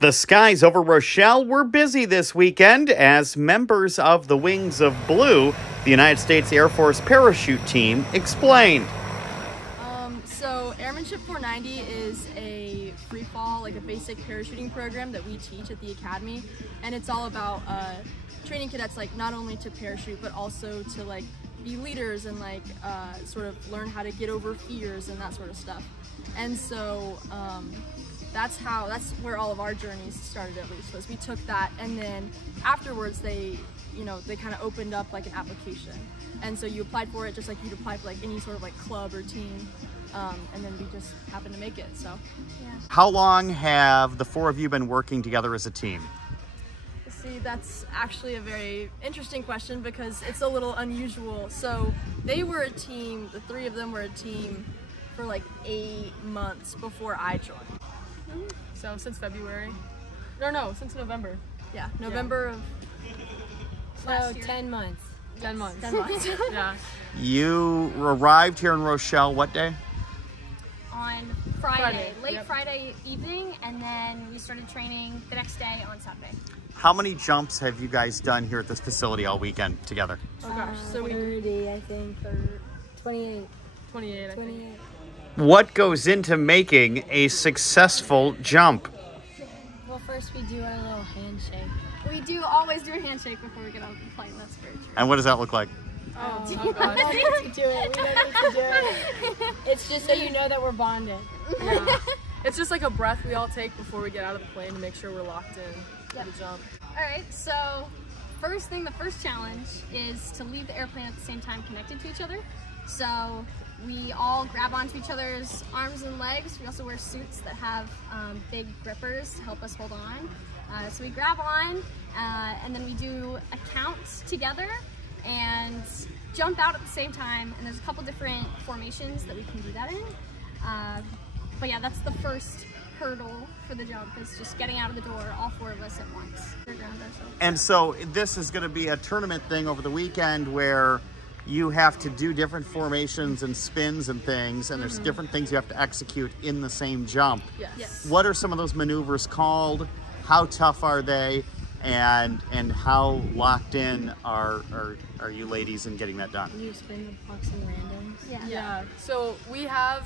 The skies over Rochelle were busy this weekend as members of the Wings of Blue, the United States Air Force parachute team, explained. So Airmanship 490 is a free fall, like a basic parachuting program that we teach at the academy, and it's all about training cadets like not only to parachute but also to like be leaders and like sort of learn how to get over fears and that sort of stuff. And so that's where all of our journeys started, at least, was we took that, and then afterwards they kind of opened up like an application, and so you applied for it just like you'd apply for like any sort of like club or team, and then we just happened to make it. So yeah. How long have the four of you been working together as a team? See, that's actually a very interesting question because it's a little unusual. So they were a team, the three of them were a team for like 8 months before I joined. So since February, since November. Yeah, November of last year. 10 months. 10 months. 10 months. Yeah. You arrived here in Rochelle what day? On Friday. Late Friday evening, and then we started training the next day on Saturday. How many jumps have you guys done here at this facility all weekend together? Oh gosh, so 30, I think, or 28. 28, I think. What goes into making a successful jump? Well, first we do our little handshake. We do always do a handshake before we get on the plane, that's very true. And what does that look like? Oh We god. don't need to do it. We don't need to do it. It's just so you know that we're bonded. Yeah. It's just like a breath we all take before we get out of the plane to make sure we're locked in for the jump. Alright, so the first challenge is to leave the airplane at the same time connected to each other. So we all grab onto each other's arms and legs. We also wear suits that have big grippers to help us hold on. So we grab on, and then we do a count together and jump out at the same time. And there's a couple different formations that we can do that in. But yeah, that's the first hurdle for the jump, is just getting out of the door, all four of us at once. And so this is going to be a tournament thing over the weekend where you have to do different formations and spins and things, and there's different things you have to execute in the same jump. Yes. What are some of those maneuvers called? How tough are they? And how locked in are you ladies in getting that done? You spin the blocks and randoms. Yeah, so we have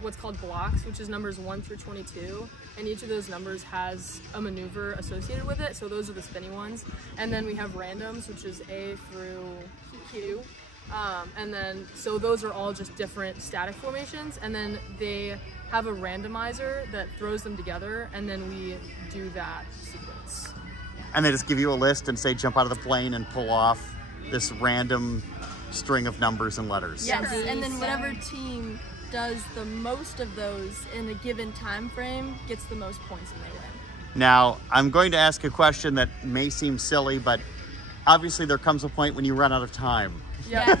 what's called blocks, which is numbers 1 through 22, and each of those numbers has a maneuver associated with it, so those are the spinny ones. And then we have randoms, which is A through Q, and then so those are all just different static formations, and then they have a randomizer that throws them together, and then we do that sequence. And they just give you a list and say jump out of the plane and pull off this random string of numbers and letters. Yes, and then whatever team does the most of those in a given time frame gets the most points and they win. Now, I'm going to ask a question that may seem silly, but obviously there comes a point when you run out of time. Yes.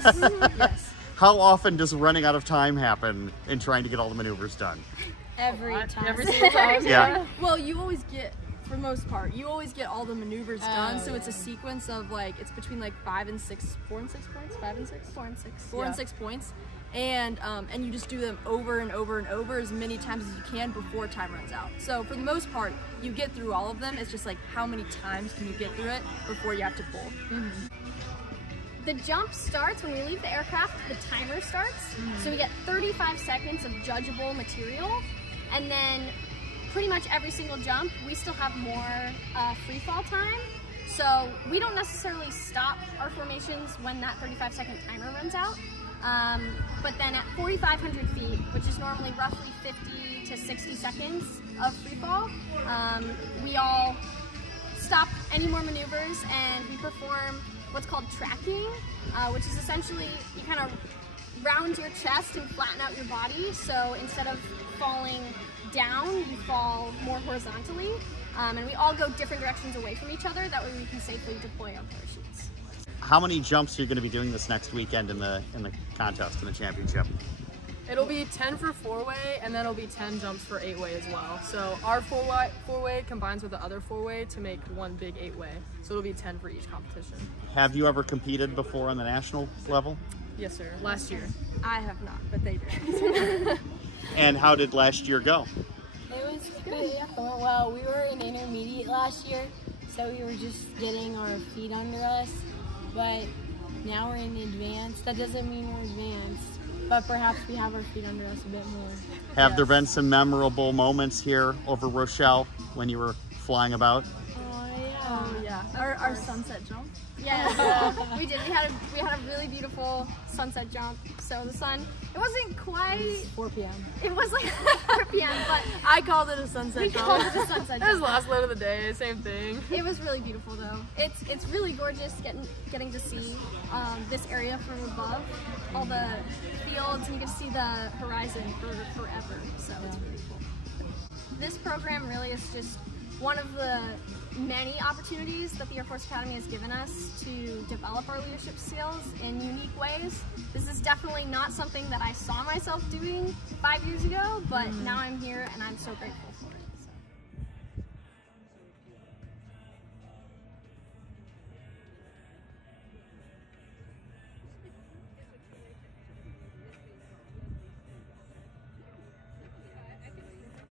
Yes. How often does running out of time happen in trying to get all the maneuvers done? Every time. Every single time. Yeah. Well, you always get, for the most part, you always get all the maneuvers done, so it's a sequence of like, it's between like 4 and 6 points, 4 and 6 points, and you just do them over and over and over as many times as you can before time runs out. So for the most part, you get through all of them. It's just like how many times can you get through it before you have to pull. The jump starts when we leave the aircraft, the timer starts. So we get 35 seconds of judgeable material, and then pretty much every single jump, we still have more free fall time. So we don't necessarily stop our formations when that 35-second timer runs out. But then at 4,500 feet, which is normally roughly 50 to 60 seconds of free fall, we all stop any more maneuvers and we perform what's called tracking, which is essentially you kind of round your chest and flatten out your body. So instead of falling down, you fall more horizontally, and we all go different directions away from each other. That way we can safely deploy our parachutes. How many jumps are you going to be doing this next weekend in the contest, in the championship? It'll be 10 for 4-way, and then it'll be 10 jumps for 8-way as well. So our 4-way combines with the other 4-way to make one big 8-way. So it'll be 10 for each competition. Have you ever competed before on the national level? Yes, sir. Last year. I have not, but they did. And how did last year go? It was good. Yeah, it went well. We were in intermediate last year, so we were just getting our feet under us. But now we're in advanced. That doesn't mean we're advanced, but perhaps we have our feet under us a bit more. Have there been some memorable moments here over Rochelle when you were flying about? Oh yeah, our sunset jump. Yeah, we did. We had a really beautiful sunset jump. So the sun, it wasn't quite 4 p.m. It was like 4 p.m. But I called it a sunset we jump. called it a sunset It was jump. last load of the day, same thing. It was really beautiful though. It's really gorgeous getting to see this area from above, all the fields, and you can see the horizon for forever. So it's really cool. This program really is just one of the many opportunities that the Air Force Academy has given us to develop our leadership skills in unique ways. This is definitely not something that I saw myself doing 5 years ago, but now I'm here and I'm so grateful.